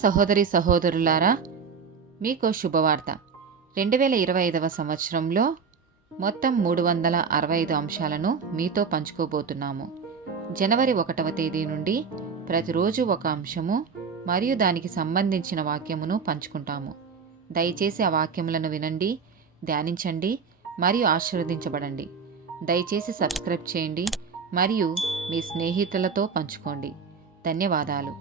సహోదరి సహోదరులారా, మీకు శుభవార్త. 2025 సంవత్సరంలో మొత్తం 365 అంశాలను మీతో పంచుకోబోతున్నాము. జనవరి 1వ తేదీ నుండి ప్రతిరోజు ఒక అంశము మరియు దానికి సంబంధించిన వాక్యమును పంచుకుంటాము. దయచేసి ఆ వాక్యములను వినండి, ధ్యానించండి మరియు ఆశీర్వదించబడండి. దయచేసి సబ్స్క్రైబ్ చేయండి మరియు మీ స్నేహితులతో పంచుకోండి. ధన్యవాదాలు.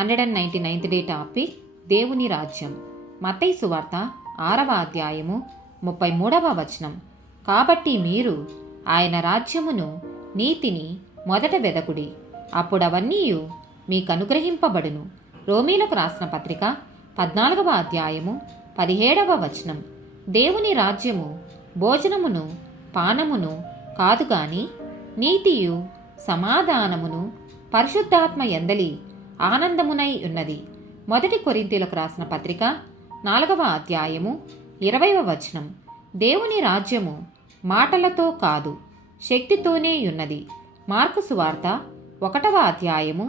199th డే టాపిక్ దేవుని రాజ్యం. మత్తయి సువార్త 6వ అధ్యాయము 33వ వచనం. కాబట్టి మీరు ఆయన రాజ్యమును నీతిని మొదట వెదకుడి, అప్పుడవన్నీయు మీకు అనుగ్రహింపబడును. రోమీలకు రాసిన పత్రిక 14వ అధ్యాయము 17వ వచనం. దేవుని రాజ్యము భోజనమును పానమును కాదు గాని నీతియు సమాధానమును పరిశుద్ధాత్మ యందలి ఆనందమునై ఉన్నది. మొదటి కొరింథీయులకు రాసిన పత్రిక 4వ అధ్యాయము 20వ వచనం. దేవుని రాజ్యము మాటలతో కాదు, శక్తితోనే ఉన్నది. మార్కు సువార్త 1వ అధ్యాయము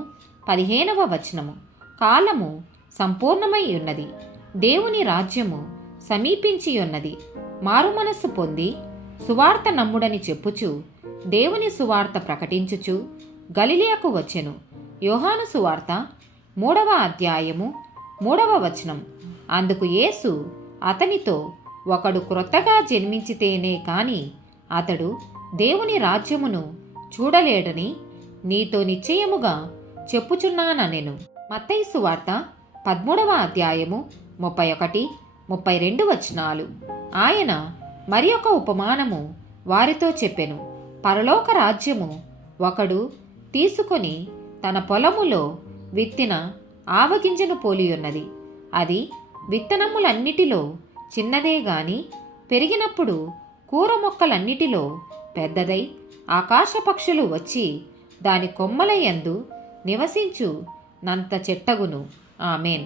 15వ వచనము. కాలము సంపూర్ణమై ఉన్నది, దేవుని రాజ్యము సమీపించి ఉన్నది. మారుమనస్సు పొంది సువార్త నమ్ముడని చెప్పుచు దేవుని సువార్త ప్రకటించుచు గలిలయకు వచ్చెను. యోహాను సువార్త 3వ అధ్యాయము 3వ వచనం. అందుకు యేసు అతనితో, ఒకడు క్రొత్తగా జన్మించితేనే కాని అతడు దేవుని రాజ్యమును చూడలేడని నీతో నిశ్చయముగా చెప్పుచున్నానెను. మత్తయి సువార్త 13వ అధ్యాయము 31, 32 వచనాలు. ఆయన మరి ఒక ఉపమానము వారితో చెప్పెను. పరలోక రాజ్యము ఒకడు తీసుకొని తన పొలములో విత్తిన ఆవగింజను పోలియున్నది. అది విత్తనములన్నిటిలో చిన్నదే గాని పెరిగినప్పుడు కూర మొక్కలన్నిటిలో పెద్దదై ఆకాశ పక్షులు వచ్చి దాని కొమ్మల యందు నివసించు నంత చెట్టగును. ఆమేన్.